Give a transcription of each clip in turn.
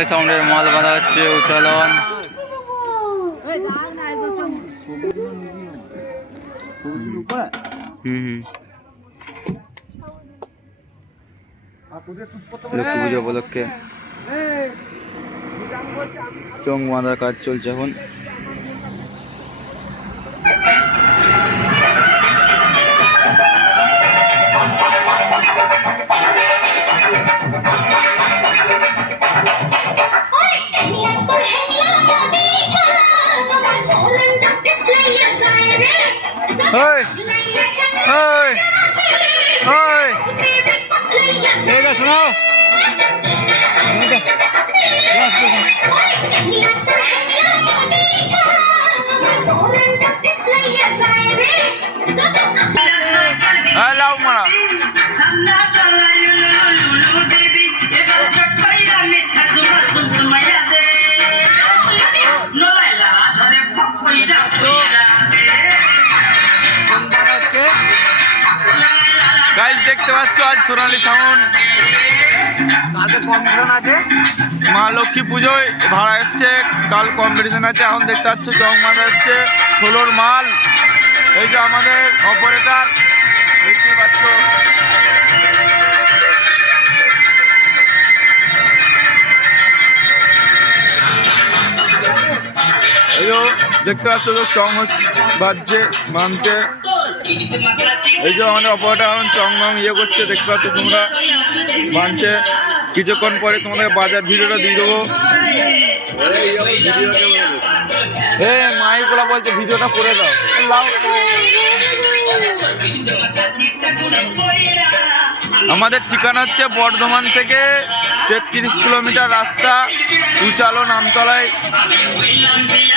সোনালি সাউন্ডের মাল বাঁধা হচ্ছে উচ্চালন। লক্ষ্মী পুজো উপলক্ষে চোং বাঁধার কাজ চলছে এখন। শোনাও লাউ মারা গাইস দেখতে পাচ্ছ আজ সোনালি সাউন্ড কম্পিটিশন আছে, মা লক্ষ্মী পুজোয় ভাড়া এসছে, কাল কম্পিটিশন আছে। এখন দেখতে পাচ্ছ চং মাথা হচ্ছে 16র মাল। এই যে আমাদের অপারেটর দেখতে পাচ্ছ, এই দেখতে পাচ্ছ চং বাজছে মানছে। এই যে আমাদের অপারেটর এখন চং মং ইয়ে করছে, দেখতে পাচ্ছ তোমরা বানছে। কিছুক্ষণ পরে তোমাদের বাজার ভিডিওটা দিয়ে দেবো। মাইক গুলা বলছে ভিডিওটা করে দাও। আমাদের ঠিকানা হচ্ছে বর্ধমান থেকে 33 কিলোমিটার রাস্তা, উচালো নামতলায়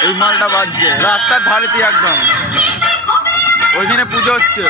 এই মালটা বাজছে, রাস্তার ধারেতে একদম। ওইখানে পুজো হচ্ছে।